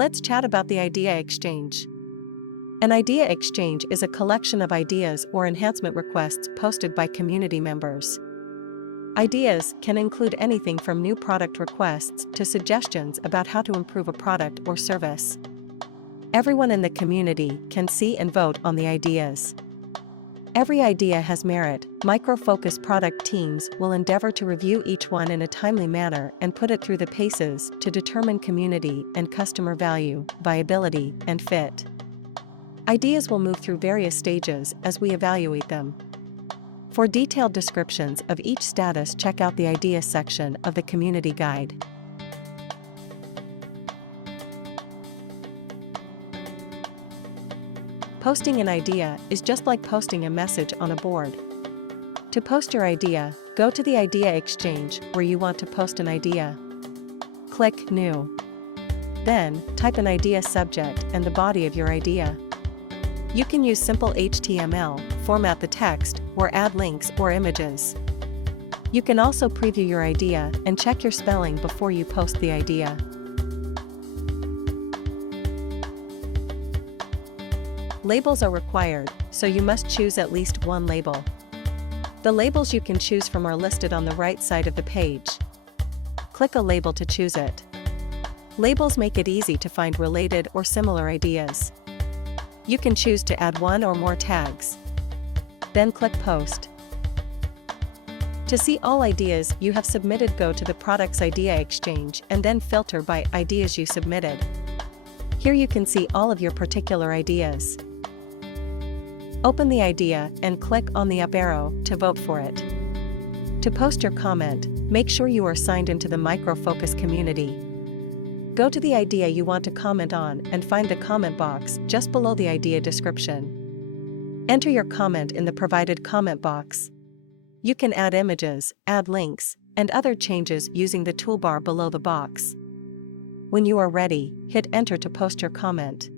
Let's chat about the idea exchange. An idea exchange is a collection of ideas or enhancement requests posted by community members. Ideas can include anything from new product requests to suggestions about how to improve a product or service. Everyone in the community can see and vote on the ideas. Every idea has merit. Micro-focus product teams will endeavor to review each one in a timely manner and put it through the paces to determine community and customer value, viability, and fit. Ideas will move through various stages as we evaluate them. For detailed descriptions of each status, check out the Ideas section of the Community Guide. Posting an idea is just like posting a message on a board. To post your idea, go to the Idea Exchange where you want to post an idea. Click New. Then, type an idea subject and the body of your idea. You can use simple HTML, format the text, or add links or images. You can also preview your idea and check your spelling before you post the idea. Labels are required, so you must choose at least one label. The labels you can choose from are listed on the right side of the page. Click a label to choose it. Labels make it easy to find related or similar ideas. You can choose to add one or more tags. Then click Post. To see all ideas you have submitted, go to the Products Idea Exchange and then filter by Ideas you submitted. Here you can see all of your particular ideas. Open the idea and click on the up arrow to vote for it. To post your comment, make sure you are signed into the Micro Focus community. Go to the idea you want to comment on and find the comment box just below the idea description. Enter your comment in the provided comment box. You can add images, add links, and other changes using the toolbar below the box. When you are ready, hit Enter to post your comment.